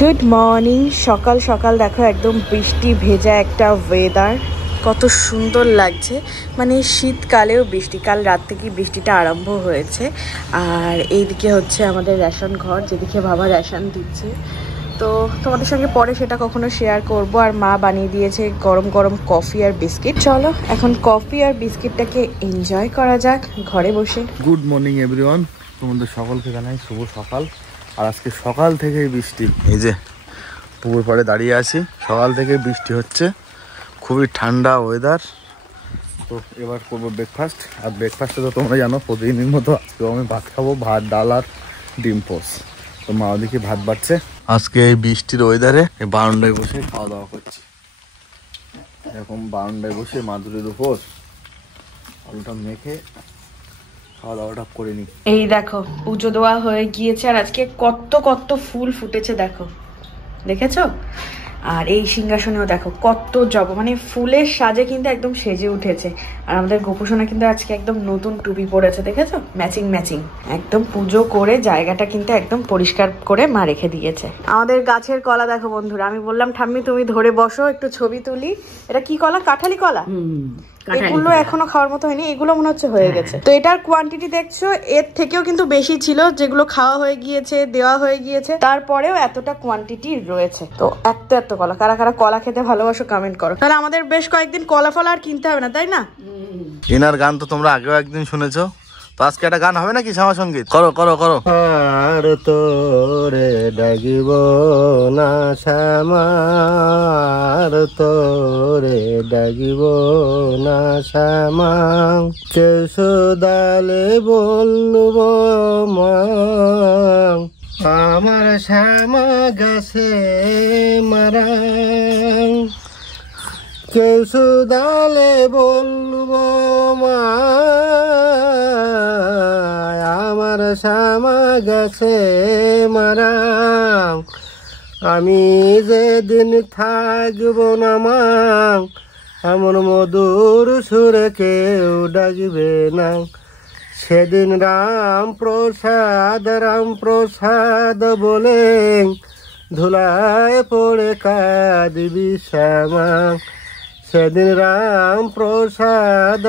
Good morning. সকাল সকাল দেখো একদম বৃষ্টি ভেজা একটা ওয়েদার, কত সুন্দর লাগছে। মানে শীতকালেও বৃষ্টি, কাল রাত থেকে বৃষ্টিটা আরম্ভ হয়েছে। আর এইদিকে হচ্ছে আমাদের রেশন ঘর, যেদিকে বাবা রেশন দিচ্ছে। তো তোমাদের সঙ্গে পরে সেটা কখনো শেয়ার করব। আর মা বানিয়ে দিয়েছে গরম গরম কফি আর বিস্কিট। চলো এখন কফি আর বিস্কিটটাকে এনজয় করা যাক ঘরে বসে। গুড মর্নিং এভরিওয়ান, তোমাদের সকলকে জানাই শুভ সকাল। আর আজকে সকাল থেকেই বৃষ্টি, এই যে পুকুর পাড়ে দাঁড়িয়ে আছি, সকাল থেকে বৃষ্টি হচ্ছে, খুবই ঠান্ডা ওয়েদার। তো এবার করবো ব্রেকফাস্ট। আর ব্রেকফাস্টে তো তোমরা জানো প্রতিদিনের মতো আজকেও আমি ভাত খাবো, ভাত ডাল আর ডিম পোস্ট। তো মা ওদিকে ভাত বাড়ছে। আজকে এই বৃষ্টির ওয়েদারে বারান্দায় বসে খাওয়া দাওয়া করছি। এরকম বারান্দায় বসে মাদুরের উপর আলুটা মেখে খাওয়া দাওয়াটা করে নি। এই দেখো পুজো দেওয়া হয়ে গিয়েছে, আর আজকে কত কত ফুল ফুটেছে দেখো, দেখেছো? আর এই সিংহাসনেও দেখো কত জবা, মানে ফুলের সাজে কিন্তু একদম সেজে উঠেছে। আর আমাদের গোপুসোনা কিন্তু আজকে একদম নতুন টুপি পরেছে, দেখেছো? ম্যাচিং ম্যাচিং একদম পুজো করে জায়গাটা কিন্তু একদম পরিষ্কার করে মা রেখে দিয়েছে। আমাদের গাছের কলা দেখো বন্ধুরা, আমি বললাম ঠাম্মি তুমি ধরে বসো একটু ছবি তুলি। এটা কি কলা? কাঁঠালি কলা। এগুলো এখনো খাওয়ার মতো হয়নি, এগুলো মনে হচ্ছে হয়ে গেছে। তো এটার কোয়ান্টিটি দেখছো, এর থেকেও কিন্তু বেশি ছিল, যেগুলো খাওয়া হয়ে গিয়েছে, দেওয়া হয়ে গিয়েছে, তারপরেও এতটা কোয়ান্টিটি রয়েছে। তো এত কলা, কারা কারা কলা খেতে ভালোবাসো কমেন্ট করো। তাহলে আমাদের বেশ কয়েকদিন কলা ফলা আর কিনতে হবে না, তাই না? এনার গান তো তোমরা আগেও একদিন শুনেছো, তো আজকে একটা গান হবে নাকি শ্যামা সঙ্গীত? করো করো করো। আর তোরে ডাকিব না শ্যামা, আর তোরে ডাকিব না শ্যামা, চৌসুদালে বলব মা, আমার শ্যামা গাছে মারা, চৌসুদালে বলব মা, আমার শ্যামা গাছে মারা, আমি যেদিন থাকব না মা, এমন মধুর সুরে কেউ ডাকবে না, সেদিন রাম প্রসাদ বলে ধুলায় পড়ে কাঁদবি শ্যামা, সেদিন রাম প্রসাদ।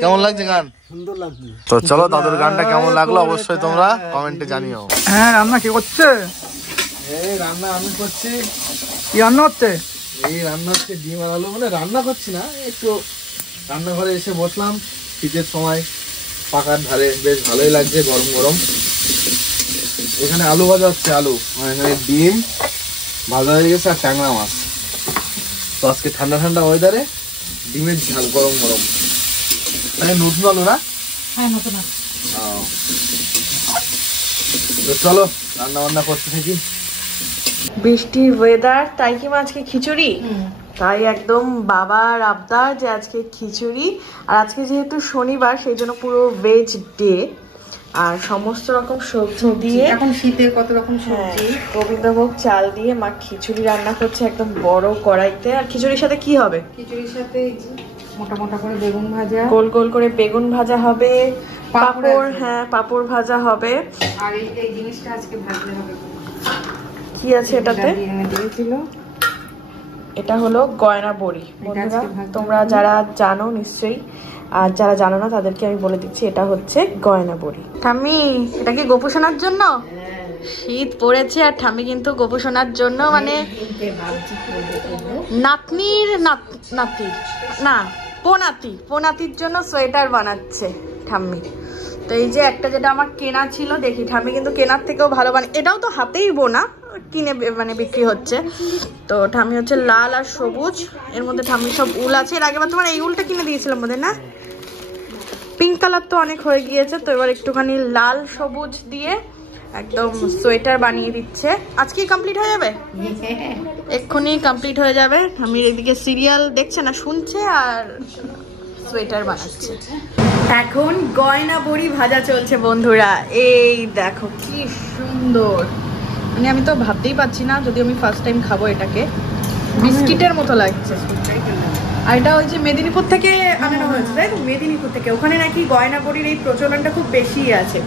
কেমন লাগছে গান? সুন্দর লাগছে। তো চলো দাদুর গানটা কেমন লাগলো অবশ্যই তোমরা কমেন্টে জানিও। হ্যাঁ, রান্না কে করছে? এই রান্না আমি করছি। কি রান্না হচ্ছে? এই রান্না হচ্ছে ডিম আর আলু। মানে রান্না করছি না, একটু রান্নাঘরে এসে বসলাম। শীতের সময় পাকার ধারে বেশ ভালোই লাগছে, গরম গরম। এখানে আলু ভাজা হচ্ছে, আলু এখানে ডিম ভাজা হয়ে গেছে, আর ট্যাংরা মাছ। তো আজকে ঠান্ডা ঠান্ডা ওয়েদারে ডিমের ঝাল গরম গরম। মানে নতুন আলু না? হ্যাঁ নতুন। তো চলো রান্না বান্না করতে থাকি। বৃষ্টির ওয়েদার, তাই কি আজকে খিচুড়ি? তাই একদম বাবার আবদার যে আজকে খিচুড়ি। আর আজকে যেহেতু শনিবার, সেই জন্য পুরো ভেজ ডে। আর সমস্ত রকম সবজি দিয়ে, এখন শীতের কত রকম সবজি, গোবিন্দভোগ চাল দিয়ে মা খিচুড়ি রান্না করছে একদম বড় কড়াইতে। আর খিচুড়ির সাথে কি হবে? খিচুড়ির সাথে মোটা মোটা করে বেগুন ভাজা, গোল গোল করে বেগুন ভাজা হবে, পাঁপড়, হ্যাঁ পাঁপড় ভাজা হবে। আর এই জিনিসটা আজকে ভাজতে হবে। কি আছে এটাতে? দিয়েছিল, এটা হলো গয়না বড়ি। বন্ধুরা তোমরা যারা জানো নিশ্চয়ই, আর যারা জানো না তাদেরকে আমি বলে দিচ্ছি, এটা হচ্ছে গয়না বড়ি। ঠাম্মি এটা কি গোপুসোনার জন্য? শীত পড়েছে আর ঠাম্মি কিন্তু গোপুসোনার জন্য, মানে নাতনির নাতি না পোনাতির জন্য সোয়েটার বানাচ্ছে ঠাম্মি। তো এই যে একটা যেটা আমার কেনা ছিল, দেখি ঠাম্মি কিন্তু কেনার থেকেও ভালো বানায়। এটাও তো হাতেই বোনা, কিনে মানে বিক্রি হচ্ছে। তো ঠাম্মি হচ্ছে লাল আর সবুজ, এর মধ্যে ঠাম্মি সব উল আছে। এর আগেবার তোমার এই উলটা কিনে দিয়েছিলাম বোধহয়, না? পিঙ্ক কালার তো অনেক হয়ে গিয়েছে, তো এবার একটুখানি লাল সবুজ দিয়ে একদম সোয়েটার বানিয়ে দিচ্ছে। আজকেই কমপ্লিট হয়ে যাবে, এক্ষুনি কমপ্লিট হয়ে যাবে। আমি এদিকে সিরিয়াল দেখছে না, শুনছে আর সোয়েটার বানাচ্ছে। এখন গয়না বড়ি ভাজা চলছে বন্ধুরা। এই দেখো কি সুন্দর, মানে আমি তো ভাবতেই পারছি না, যদি আমি ফার্স্ট টাইম খাবো এটাকে। বিস্কিটের মতো লাগছে। আর এটা ওই যে মেদিনীপুর থেকে আনানো হয়েছে, তাই তো? মেদিনীপুর থেকে, ওখানে নাকি গয়না বড়ির এই প্রচলনটা খুব বেশি আছে।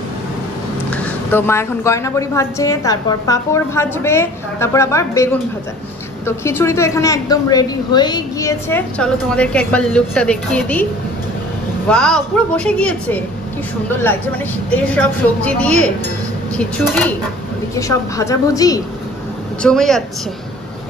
তো মা এখন গয়না বড়ি ভাজছে, তারপর পাঁপড় ভাজবে, তারপর আবার বেগুন ভাজা। তো খিচুড়ি তো এখানে একদম রেডি হয়েই গিয়েছে। চলো তোমাদেরকে একবার লুকটা দেখিয়ে দিই। ওয়াও, পুরো বসে গিয়েছে, কি সুন্দর লাগছে। মানে শীতের সব সবজি দিয়ে খিচুড়ি, ওদিকে সব ভাজাভুজি জমে যাচ্ছে।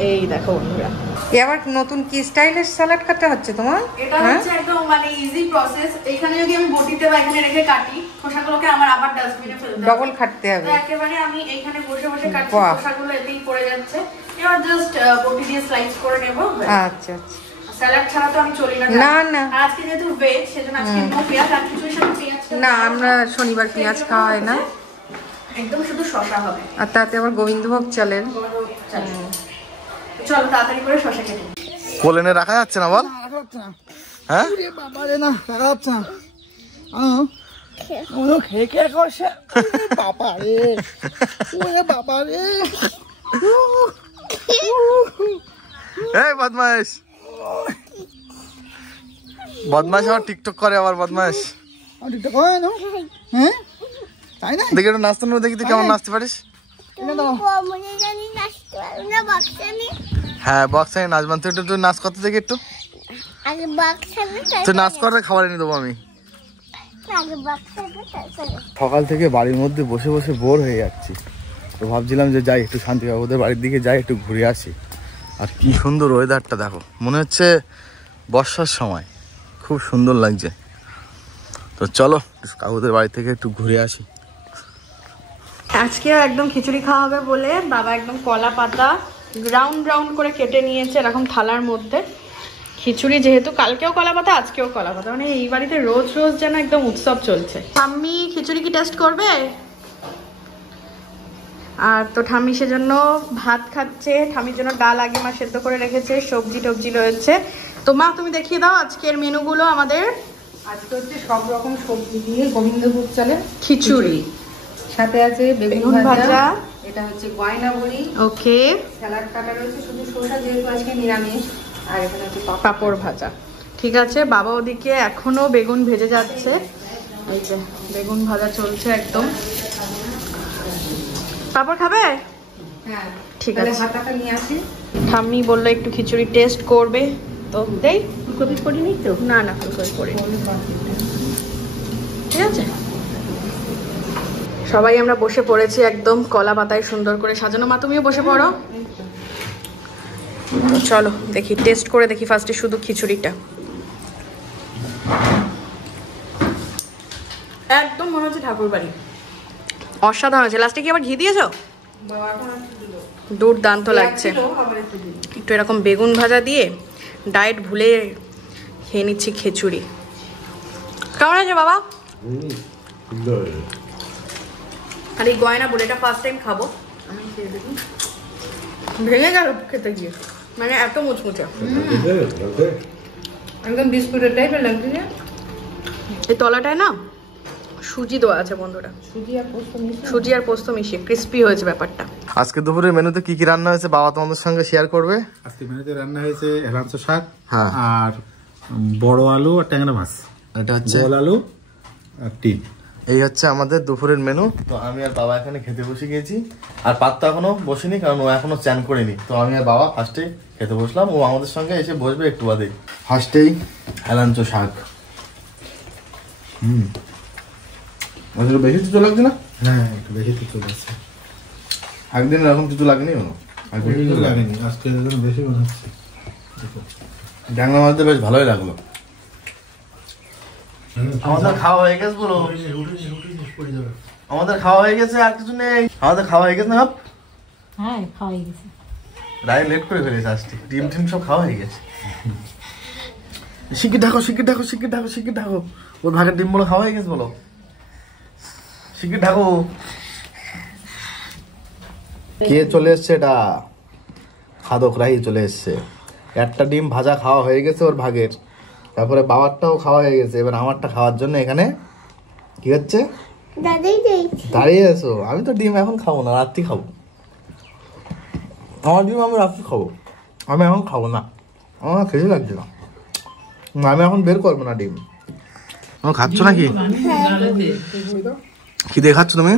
এই দেখো বন্ধুরা, এ আবার নতুন কি স্টাইলের স্যালাড কাটা হচ্ছে তোমার? এটা হচ্ছে একদম মানে ইজি প্রসেস। এখানে যদি আমি বটিতে বা এখানে রেখে কাটি, খোসাগুলোকে আমার আবার ডাস্টবিনে ফেলতে হবে, ডবল খাটতে হবে। তো একেবারে আমি এইখানে বসে বসে কাটছি, খোসাগুলো এতেই পড়ে যাচ্ছে। এবার জাস্ট বটি দিয়ে স্লাইস করে নেব। আচ্ছা আচ্ছা। স্যালাড ছাড়া তো আমি চলি না। না না, আর আজকে যেহেতু ভেজ, সেজন্য আজকে নো পেঁয়াজ। আর কিছুর সাথে পেঁয়াজ না আমরা শনিবার পেঁয়াজ খাওয়া হয় না, একদম শুধু শসা হবে। আর তাতে আবার গোবিন্দভোগ চালের। চলো তাড়াতাড়ি করে শসা কেটে। কোলেনে রাখা যাচ্ছে না বল? হ্যাঁ বাবারে না, রাখা যাচ্ছে না। ওরা খেয়ে খেয়ে করছে। বাবারে, ওরে বাবারে। এই বদমাইশ, বদমাইশ আবার টিকটক করে আবার বদমাইশ। টিকটক করে না? হ্যাঁ তাই না? দেখি একটু নাচতে নেবো, দেখি তুই কেমন নাচতে পারিস। হ্যাঁ বক্সে নাচবান, তুই একটু নাচ করতে দেখি একটু। তুই নাচ করে খাবার এনে দেবো আমি। সকাল থেকে বাড়ির মধ্যে বসে বসে বোর হয়ে যাচ্ছি, তো ভাবছিলাম যে যাই একটু শান্তিবাবুদের বাড়ির দিকে যাই, একটু ঘুরে আসি। আর কি সুন্দর ওয়েদারটা দেখো, মনে হচ্ছে বর্ষার সময়, খুব সুন্দর লাগছে। তো চলো কাকুদের বাড়ি থেকে একটু ঘুরে আসি। আজকেও একদম খিচুড়ি খাওয়া হবে বলে বাবা একদম কলা পাতা রাউন্ড রাউন্ড করে কেটে নিয়েছে এরকম থালার মধ্যে। খিচুড়ি যেহেতু, কালকেও কলা পাতা, আজকেও কলা পাতা, মানে এই বাড়িতে রোজ রোজ যেন একদম উৎসব চলছে। ঠাম্মি খিচুড়ি কি টেস্ট করবে? আর তো ঠাম্মি সেজন্য ভাত খাচ্ছে, ঠাম্মির জন্য ডাল আগে মা সেদ্ধ করে রেখেছে, সবজি টবজি রয়েছে। তো মা তুমি দেখিয়ে দাও আজকের মেনুগুলো আমাদের। আজকে হচ্ছে সব রকম সবজি দিয়ে গোবিন্দভোগ চালের খিচুড়ি, সাথে আছে বেগুন ভাজা, এটা হচ্ছে গয়না বড়ি, ওকে, স্যালাড কাটা রয়েছে শুধু শসা যেহেতু আজকে নিরামিষ, আর এখানে হচ্ছে পাঁপড় ভাজা। ঠিক আছে, বাবা ওদিকে এখনো বেগুন ভেজে যাচ্ছে, এই যে বেগুন ভাজা চলছে একদম। পাঁপড় খাবে? হ্যাঁ ঠিক আছে, হাতাটা নিয়ে আসি। ঠাম্মি বললো একটু খিচুড়ি টেস্ট করবে, তো দেই। ফুলকপি করিনি তো? না না, ফুলকপি করিনি। ঠিক আছে, সবাই আমরা বসে পড়েছি একদম কলা পাতায় সুন্দর করে সাজানো। মা তুমিও বসে পড়ো। তো চলো দেখি, টেস্ট করে দেখি ফার্স্টে শুধু খিচুড়িটা। একদম মনে হচ্ছে ঠাকুর বাড়ি, অসাধারণ হয়েছে। লাস্টে কি আবার ঘি দিয়েছো? দুর্দান্ত লাগছে। একটু এরকম বেগুন ভাজা দিয়ে ডায়েট ভুলে খেয়ে নিচ্ছি খিচুড়ি। কেমন আছে বাবা? আর এই গয়না বলে এটা ফার্স্ট টাইম খাবো, আমি খেয়ে দেখি। ভেঙে গেল খেতে গিয়ে, মানে এত মুচমুচে, একদম বিস্কুটের টাইপের লাগছে। এই তলাটায় না সুজি দেওয়া আছে বন্ধুরা, সুজি আর পোস্ত মিশিয়ে ক্রিস্পি হয়েছে ব্যাপারটা। আজকে দুপুরের মেনুতে কি কি রান্না হয়েছে বাবা তোমাদের সঙ্গে শেয়ার করবে। আজকে মেনুতে রান্না হয়েছে হেলাঞ্চ শাক, হ্যাঁ, আর বড় আলু আর ট্যাংরা মাছ, এটা হচ্ছে গোল আলু আর ডিম। এই হচ্ছে আমাদের দুপুরের মেনু। তো আমি আর বাবা এখানে খেতে বসে গিয়েছি, আর পাত্তা এখনো বসিনি কারণ ও এখনো চান করেনি। তো আমি আর বাবা ফার্স্টে খেতে বসলাম, ও আমাদের সঙ্গে এসে বসবে একটু বাদে। ফার্স্টেই হেলাঞ্চ শাক। একটু বেশি কিছু লাগছে না? হ্যাঁ একটু বেশি কিছু আছে, একদিন এরকম কিছু লাগেনি কোনো, লাগেনি আজকে বেশি বানাচ্ছি। ট্যাংরা মাছ বেশ ভালোই লাগলো। আমাদের খাওয়া হয়ে গেছে বলো, আমাদের খাওয়া হয়ে গেছে, আর কিছু নেই। আমাদের খাওয়া হয়ে গেছে না? হ্যাঁ খাওয়া হয়ে গেছে, রায় লেট করে ফেলেছে আজকে, ডিম টিম সব খাওয়া হয়ে গেছে। শিগগির ঢাকো, শিগগির ঢাকো, শিগগির ঢাকো, শিগগির ঢাকো। ওর ভাগের ডিম বলে খাওয়া হয়ে গেছে বলো, শিগগির ঢাকো। কে চলে এসছে? এটা খাদক রাহি চলে এসছে। একটা ডিম ভাজা খাওয়া হয়ে গেছে ওর ভাগের, তারপরে বাবারটাও খাওয়া হয়ে গেছে। এবার আমারটা খাওয়ার জন্য এখানে কি হচ্ছে, দাঁড়িয়ে আছো। আমি তো ডিম এখন খাবো না, রাত্রি খাবো। আমার ডিম আমি রাত্রি খাবো, আমি এখন খাবো না, আমার খেতে লাগছে না। আমি এখন বের করবো না ডিম। খাচ্ছ নাকি? কি দিয়ে খাচ্ছ তুমি?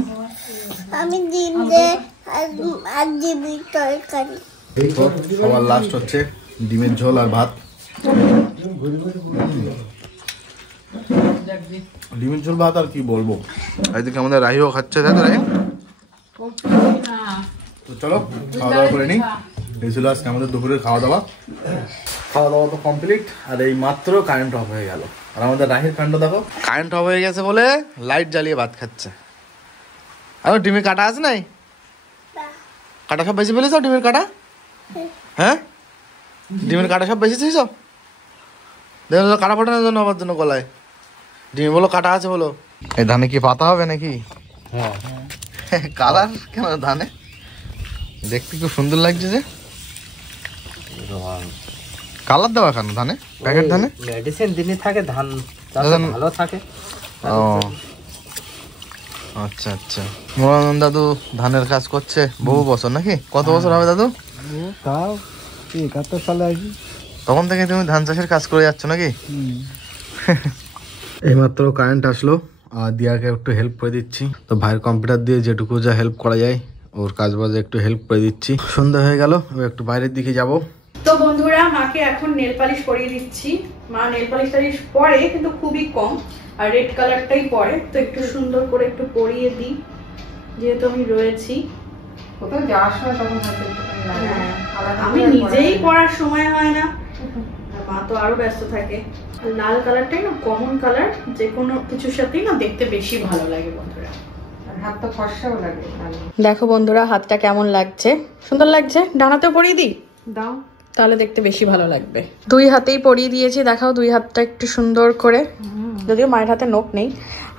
আমি ডিম দে আর ডিমের তরকারি। সবার লাস্ট হচ্ছে ডিমের ঝোল আর ভাত। ডিমের ঝোল ভাত আর কি বলবো। এদিকে আমাদের রাহিও খাচ্ছে, তাই তো রাহি? তো চলো খাওয়া দাওয়া করে নিই। এই ছিল আজকে আমাদের দুপুরের খাওয়া দাওয়া। খাওয়া দাওয়া তো কমপ্লিট, আর এই মাত্র কারেন্ট অফ হয়ে গেল। আর আমাদের রাহির কাণ্ড দেখো, কারেন্ট অফ হয়ে গেছে বলে লাইট জ্বালিয়ে ভাত খাচ্ছে। আর ডিমের কাটা আছে নাই? কাটা সব বেশি ফেলেছ? ডিমের কাটা? হ্যাঁ, ডিমের কাটা সব বেশি সব দেখো, কাটা ফোটানোর জন্য আমার জন্য গলায় ডিম বলো কাটা আছে বলো। এই ধানে কি পাতা হবে নাকি? কালার কেন ধানে? দেখতে খুব সুন্দর লাগছে যে। কালার দেওয়া কেন ধানে? প্যাকেট ধানে মেডিসিন দিনে থাকে, ধান ভালো থাকে। ও আচ্ছা আচ্ছা। মোরানন্দ দাদু ধানের কাজ করছে বহু বছর নাকি? কত বছর হবে দাদু? তাও 71 সালে আসি। তখন থেকে তুমি ধান চাষের কাজ করে যাচ্ছ নাকি? এইমাত্র কারেন্ট আসলো, আর দিয়াকে একটু হেল্প করে দিচ্ছি। তো ভাইয়ের কম্পিউটার দিয়ে যেটুকু যা হেল্প করা যায় ওর কাজ বাজে একটু হেল্প করে দিচ্ছি। সন্ধ্যা হয়ে গেল, একটু বাইরের দিকে যাব। তো বন্ধুরা, মাকে এখন নেল পালিশ পরিয়ে দিচ্ছি। মা নেল পালিশ টালিশ পরে, কিন্তু খুবই কম, আর রেড কালারটাই পরে। তো একটু সুন্দর করে একটু পরিয়ে দিই, যেহেতু আমি রয়েছি। কোথাও যাওয়ার সময় তখন আমি নিজেই পড়ার সময় হয় না, মা তো আরো ব্যস্ত থাকে। লাল কালারটাই না কমন কালার, যে কোনো কিছুর সাথেই না দেখতে বেশি ভালো লাগে বন্ধুরা। হাতটা ফর্সাও লাগে। দেখো বন্ধুরা, হাতটা কেমন লাগছে? সুন্দর লাগছে। ডানাতেও পরিয়ে দিই, দাও, তাহলে দেখতে বেশি ভালো লাগবে। দুই হাতেই পরিয়ে দিয়েছি। দেখাও দুই হাতটা একটু সুন্দর করে, যদিও মায়ের হাতে নখ নেই।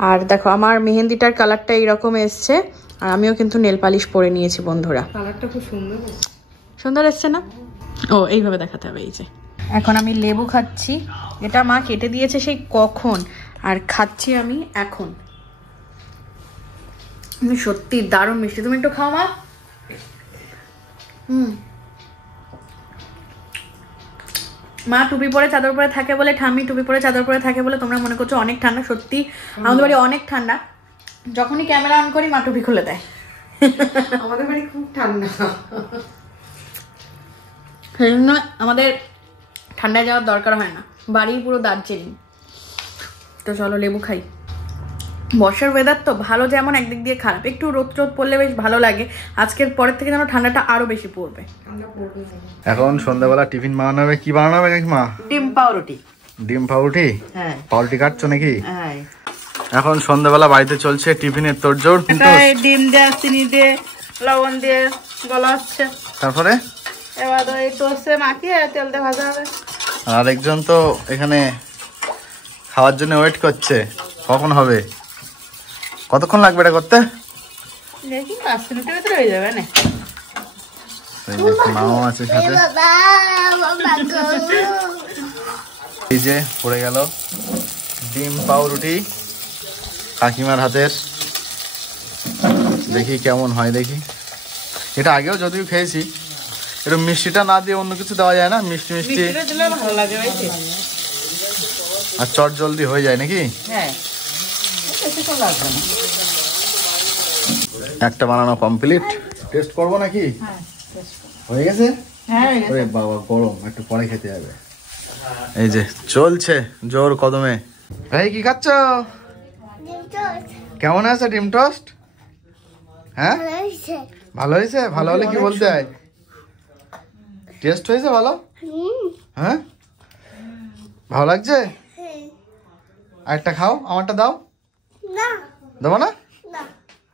আর দেখো আমার মেহেন্দিটার কালারটা এইরকম এসছে, আর আমিও কিন্তু নেল পালিশ পরে নিয়েছি বন্ধুরা। কালারটা খুব সুন্দর। সুন্দর এসছে না? ও এইভাবে দেখাতে হবে। এই যে এখন আমি লেবু খাচ্ছি, এটা মা কেটে দিয়েছে সেই কখন, আর খাচ্ছি আমি এখন। সত্যি দারুণ মিষ্টি। তুমি একটু খাও মা। মা টুপি পরে চাদর পরে থাকে বলে, ঠাম্মি টুপি পরে চাদর পরে থাকে বলে তোমরা মনে করছো অনেক ঠান্ডা। সত্যি আমাদের বাড়ি অনেক ঠান্ডা। যখনই ক্যামেরা অন করি মা টুপি খুলে দেয়। আমাদের বাড়ি খুব ঠান্ডা, সেই জন্য আমাদের ঠান্ডায় যাওয়ার দরকার হয় না, বাড়ি পুরো দার্জিলিং। তো চলো লেবু খাই। বর্ষার ওয়েদার তো ভালো, যেমন একদিক দিয়ে খারাপ। একটু রোদ রোদ পড়লে বেশ ভালো লাগে। আজকের পরের থেকে যেন ঠান্ডাটা আরো বেশি পড়বে। এখন সন্ধ্যাবেলা টিফিন বানানো হবে। কি বানানো হবে কাকিমা? ডিম পাউরুটি। ডিম পাউরুটি? হ্যাঁ। পাউরুটি কাটছো নাকি? হ্যাঁ। এখন সন্ধ্যাবেলা বাড়িতে চলছে টিফিনের তোড়জোড়। ডিম দিয়ে চিনি দিয়ে লবণ দিয়ে গলা হচ্ছে, তারপরে এবার ওই টোস্টে মাখিয়ে তেল দিয়ে ভাজা হবে। আর একজন তো এখানে খাওয়ার জন্য ওয়েট করছে, কখন হবে? কতক্ষণ লাগবে এটা করতে? দেখি 5 মিনিটের ভিতরে হয়ে যাবে না? মাও আছে সাথে। এই যে পড়ে গেল ডিম পাউরুটি কাকিমার হাতের। দেখি কেমন হয়, দেখি। এটা আগেও যদিও খেয়েছি, একটু মিষ্টিটা না দিয়ে অন্য কিছু দেওয়া যায় না? মিষ্টি মিষ্টি ভালো লাগে আর চট জলদি হয়ে যায় নাকি? হ্যাঁ, একটা বানানো কমপ্লিট। টেস্ট করবো নাকি? হয়ে গেছে? হ্যাঁ, ওরে বাবা গরম, একটু পরে খেতে হবে। এই যে চলছে জোর কদমে। এই কি খাচ্ছ? কেমন আছে ডিম টোস্ট? হ্যাঁ ভালো হয়েছে? ভালো হলে কি বলতে হয়? টেস্ট হয়েছে ভালো? হ্যাঁ ভালো লাগছে? আরেকটা খাও, আমারটা দাও। দেবো না?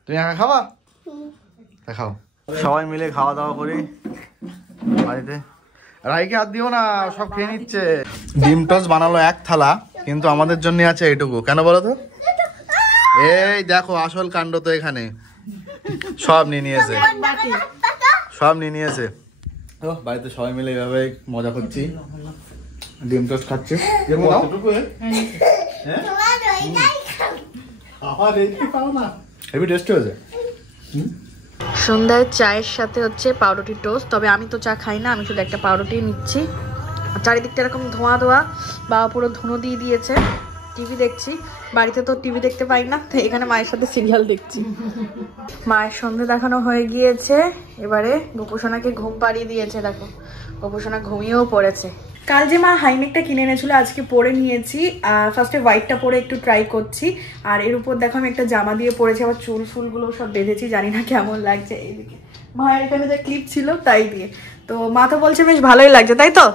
তুমি একা খাবা? খাও। সবাই মিলে খাওয়া দাওয়া করি বাড়িতে। রাইকে হাত দিও না, সব খেয়ে নিচ্ছে। ডিম টোস্ট বানালো 1 থালা, কিন্তু আমাদের জন্য আছে এইটুকু। কেন বলো তো? এই দেখো আসল কাণ্ড তো এখানে। সব নিয়ে নিয়েছে, সব নিয়ে নিয়েছে। তো বাড়িতে সবাই মিলে এইভাবে মজা করছি, ডিম টোস্ট খাচ্ছি। হেভি টেস্টি হয়েছে। সন্ধ্যায় চায়ের সাথে হচ্ছে পাউরুটি টোস্ট। তবে আমি তো চা খাই না, আমি শুধু একটা পাউরুটি নিচ্ছি। চারিদিকটা এরকম ধোঁয়া ধোঁয়া, বাবা পুরো ধুনো দিয়ে দিয়েছে। টিভি দেখছি, বাড়িতে তো টিভি দেখতে পাই না, তো এখানে মায়ের সাথে সিরিয়াল দেখছি। মায়ের সন্ধে দেখানো হয়ে গিয়েছে, এবারে গোপুসোনাকে ঘুম পাড়িয়ে দিয়েছে। দেখো গোপুসোনা ঘুমিয়েও পড়েছে। কাল যে মা হাইনেকটা কিনে এনেছিল আজকে পরে নিয়েছি। ফার্স্টে হোয়াইটটা পরে একটু ট্রাই করছি, আর এর উপর দেখো আমি একটা জামা দিয়ে পরেছি, আবার চুল ফুলগুলো সব বেঁধেছি, জানি না কেমন লাগছে। এইদিকে মায়ের এখানে যে ক্লিপ ছিল তাই দিয়ে, তো মা তো বলছে বেশ ভালোই লাগছে, তাই তো?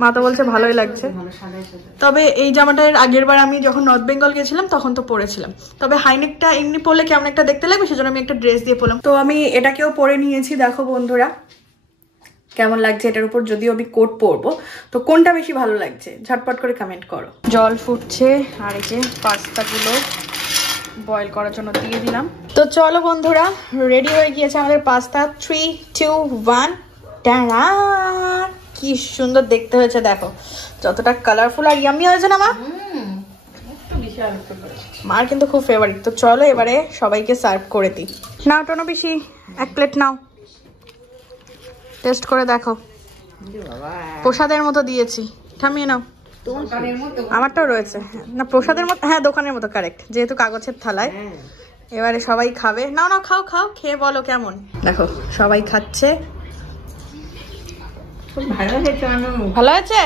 মা তো বলছে ভালোই লাগছে। তবে এই জামাটার আগের বার আমি যখন নর্থ বেঙ্গল গেছিলাম তখন তো পরেছিলাম, তবে হাইনেকটা এমনি পরলে কেমন একটা দেখতে লাগবে, সেজন্য আমি একটা ড্রেস দিয়ে পরলাম। তো আমি এটাকেও পরে নিয়েছি, দেখো বন্ধুরা কেমন লাগছে এটার উপর। যদিও আমি কোট পরবো, তো কোনটা বেশি ভালো লাগছে ঝটপট করে কমেন্ট করো। জল ফুটছে, আর এই যে পাস্তাগুলো বয়েল করার জন্য দিয়ে দিলাম। তো চলো বন্ধুরা, রেডি হয়ে গিয়েছে আমাদের পাস্তা। 3, 2, 1 টাটা। কি সুন্দর দেখতে হয়েছে দেখো, যতটা কালারফুল আর ইয়ামি হয়েছে না মা? মার কিন্তু খুব ফেভারিট। তো চলো এবারে সবাইকে সার্ভ করে দিই। নাও টোনো বেশি 1 প্লেট নাও, টেস্ট করে দেখো। প্রসাদের মতো দিয়েছি, থামিয়ে নাও। আমারটাও রয়েছে না প্রসাদের মতো, হ্যাঁ দোকানের মতো, কারেক্ট, যেহেতু কাগজের থালায়। এবারে সবাই খাবে, নাও নাও খাও খাও, খেয়ে বলো কেমন। দেখো সবাই খাচ্ছে। ভালো হয়েছে?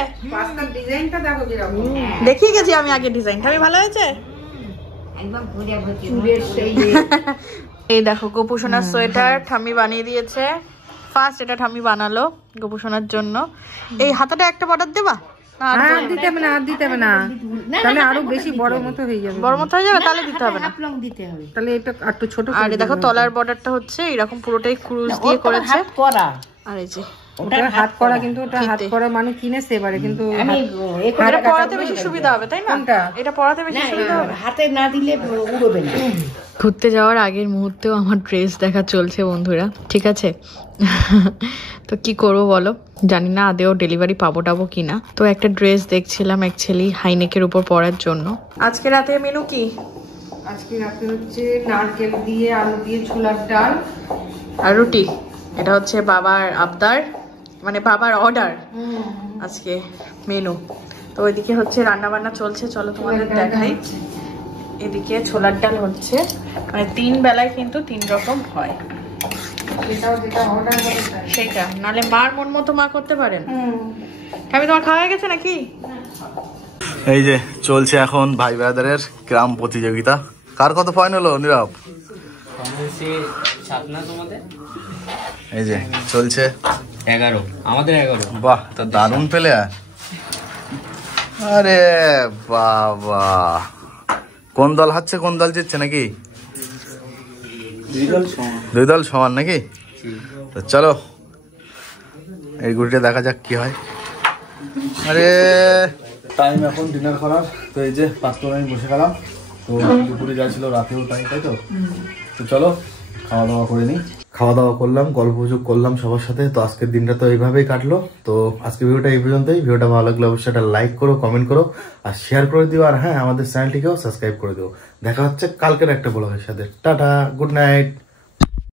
দেখিয়ে গেছি আমি আগে ডিজাইনটা, আমি ভালো হয়েছে। এই দেখো গোপুসোনার সোয়েটার ঠাম্মি বানিয়ে দিয়েছে। ফার্স্ট এটা ঠাম্মি বানালো গোপুসোনার জন্য। এই হাতাটা একটা বর্ডার দেবা? আর দিতে হবে না, আর দিতে হবে না, তাহলে আরো বেশি বড় মতো হয়ে যাবে। বড় মতো হয়ে যাবে, তাহলে দিতে হবে না, তাহলে এটা একটু ছোট। আর দেখো তলার বর্ডারটা হচ্ছে এরকম পুরোটাই ক্রুজ দিয়ে করেছে। আর এই যে ওটা হাত করা, কিন্তু ওটা হাত করা মানে কিনেছে এবারে, কিন্তু এটা পরাতে বেশি সুবিধা হবে, তাই না? এটা পরাতে বেশি সুবিধা হবে, হাতে না দিলে উড়বে না। ঘুরতে যাওয়ার আগের মুহূর্তেও আমার ড্রেস দেখা চলছে বন্ধুরা, ঠিক আছে? তো কি করবো বলো, জানি না আদেও ডেলিভারি পাবো টাবো কিনা। তো একটা ড্রেস দেখছিলাম অ্যাকচুয়ালি হাইনেকের উপর পরার জন্য। আজকে রাতে মেনু কি? আজকে রাতে হচ্ছে নারকেল দিয়ে আলু দিয়ে ছোলার ডাল আর রুটি। এটা হচ্ছে বাবার আবদার, মানে বাবার অর্ডার আজকে মেনু। তো ওইদিকে হচ্ছে রান্না বান্না চলছে, চলো তোমাদের দেখাই। এদিকে ছোলার ডাল হচ্ছে, মানে 3 বেলায় কিন্তু 3 রকম হয়, সেটা নালে মার মন মতো মা করতে পারেন। আমি তোমার খাওয়া হয়ে গেছে নাকি? এই যে চলছে এখন ভাই ব্রাদারের গ্রাম প্রতিযোগিতা। কার কত পয়েন্ট হলো নীরব? এই যে চলছে 11, আমাদের 11। বাহ, তো দারুণ পেলে। আরে বাবা, কোন দল হারছে কোন দল জিতছে নাকি? 2 দল সমান নাকি? তো চলো এই গুটিটা দেখা যাক কি হয়। আরে টাইম এখন ডিনার করার, তো এই যে পাঁচটা আমি বসে গেলাম। তো দুপুরে যা ছিল রাতেও তাই, তাই তো। তো চলো খাওয়া দাওয়া করে নিই। খাওয়া দাওয়া করলাম, গল্প গুজব করলাম সবার সাথে। তো আজকের দিনটা তো এইভাবেই কাটলো। তো আজকের ভিডিওটা এই পর্যন্তই। ভিডিওটা ভালো লাগলে অবশ্যই একটা লাইক করো, কমেন্ট করো, আর শেয়ার করে দিও। আর হ্যাঁ, আমাদের চ্যানেলটিকেও সাবস্ক্রাইব করে দিও। দেখা হচ্ছে কালকের একটা ব্লগের সাথে। Tata, good night.